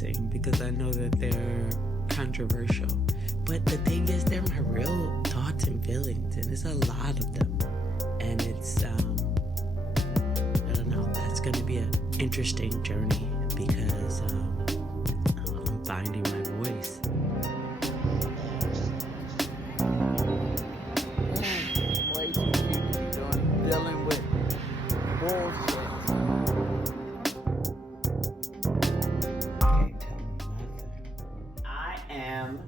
embarrassing because I know that they're controversial. But the thing is, they're my real thoughts and feelings, and it's a lot of them. And it's, I don't know, that's going to be an interesting journey because I'm finding my voice. Way too cute to be dealing with bullshit. I am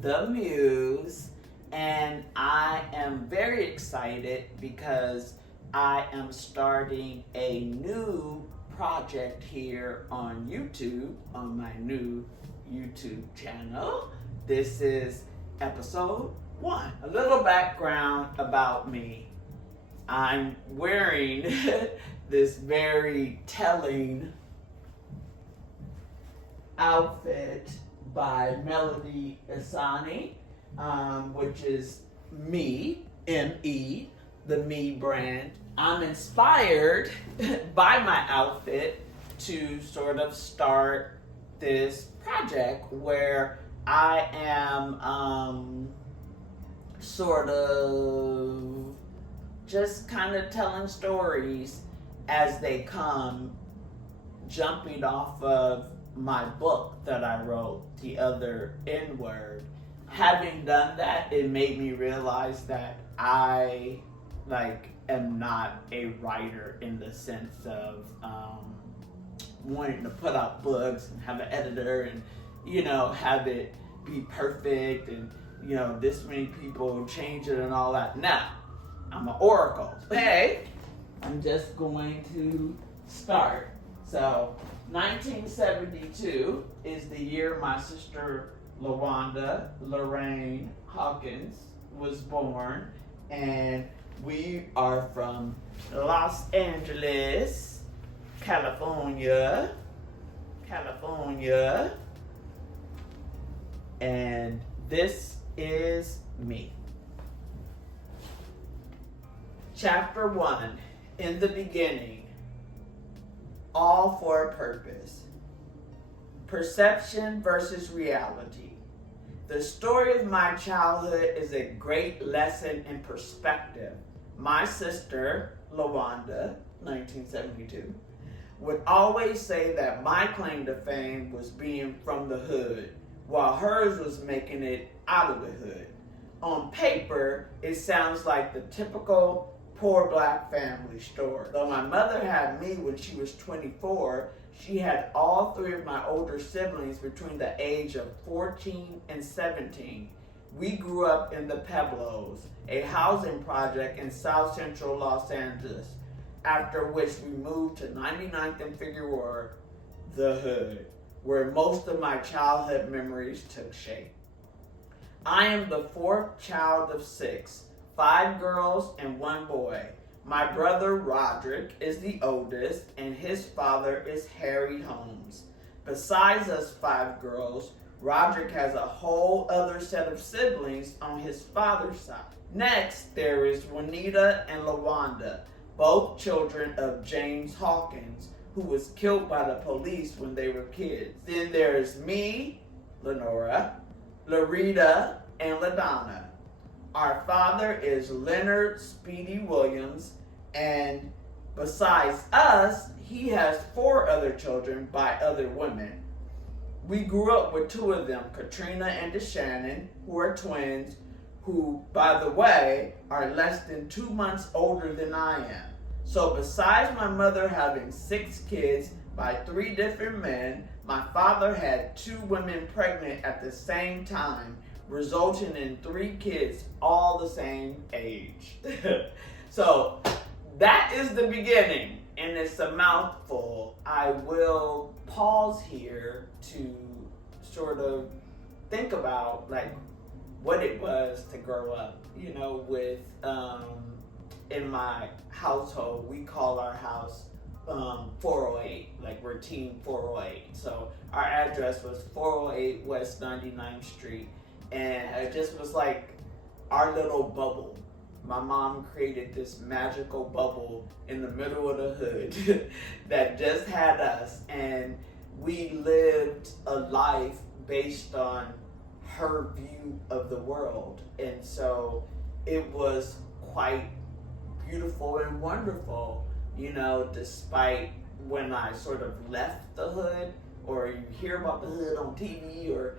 the Muse, and I am very excited because I am starting a new project here on YouTube, on my new YouTube channel. This is episode 1. A little background about me. I'm wearing this very telling outfit by Melody Ehsani, which is Me, M-E, the Me brand. I'm inspired by my outfit to sort of start this project where I am sort of just kind of telling stories as they come, jumping off of my book that I wrote, The Other N-Word. Having done that, it made me realize that I am not a writer in the sense of wanting to put out books and have an editor and have it be perfect and this many people change it and all that. No, I'm an oracle. Hey, I'm just going to start. So 1972 is the year my sister LaWanda Lorraine Hawkins was born, and we are from Los Angeles, California, and this is me. Chapter 1, in the beginning, all for a purpose. Perception versus reality. The story of my childhood is a great lesson in perspective. My sister, LaWanda, 1972, would always say that my claim to fame was being from the hood, while hers was making it out of the hood. On paper, it sounds like the typical poor black family story. Though my mother had me when she was 24, she had all 3 of my older siblings between the age of 14 and 17. We grew up in the Pueblos, a housing project in South Central Los Angeles, after which we moved to 99th and Figueroa, the hood, where most of my childhood memories took shape. I am the 4th child of 6, 5 girls and 1 boy. My brother Roderick is the oldest, and his father is Harry Holmes. Besides us 5 girls, Roderick has a whole other set of siblings on his father's side. Next, there is Juanita and LaWanda, both children of James Hawkins, who was killed by the police when they were kids. Then there's me, Lenora, Larita, and LaDonna. Our father is Leonard Speedy Williams, and besides us, he has 4 other children by other women. We grew up with 2 of them, Katrina and DeShannon, who are twins, who, by the way, are less than 2 months older than I am. So besides my mother having 6 kids by 3 different men, my father had 2 women pregnant at the same time, resulting in 3 kids all the same age. So that is the beginning, and it's a mouthful. I will pause here to sort of think about what it was to grow up, with in my household, we call our house 408, we're Team 408. So our address was 408 West 99th Street. And it just was like our little bubble. My mom created this magical bubble in the middle of the hood that just had us. And we lived a life based on her view of the world. And so it was quite beautiful and wonderful, despite when I sort of left the hood, or you hear about the hood on TV, or,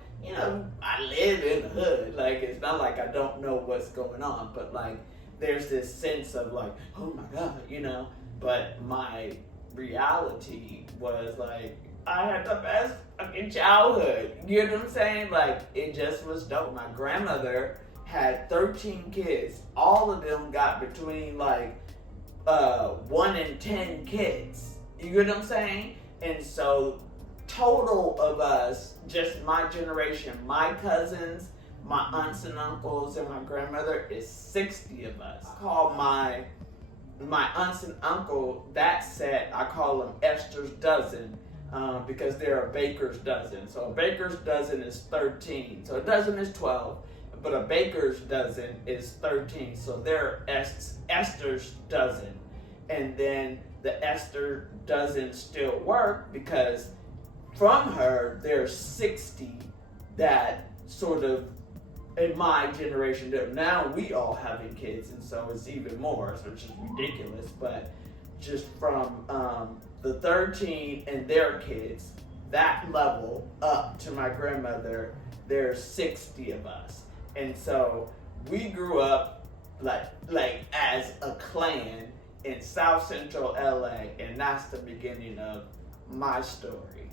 I live in the hood. Like, it's not like I don't know what's going on, but like, there's this sense of like, oh my God, but my reality was like, I had the best fucking childhood. You know what I'm saying? Like, it just was dope. My grandmother had 13 kids. All of them got between like 1 and 10 kids. You get what I'm saying? And so, total of us, just my generation, my cousins, my aunts and uncles, and my grandmother, is 60 of us. I call my aunts and uncle, that set, I call them Esther's dozen. Because they're a baker's dozen. So a baker's dozen is 13. So a dozen is 12, but a baker's dozen is 13. So they're Esther's dozen. And then the Esther doesn't still work because from her, there's 60 that sort of, in my generation, now we all having kids, and so it's even more, so it's just ridiculous. But just from the 13 and their kids, that level up to my grandmother, there's 60 of us. And so we grew up like as a clan in South Central LA, and that's the beginning of my story.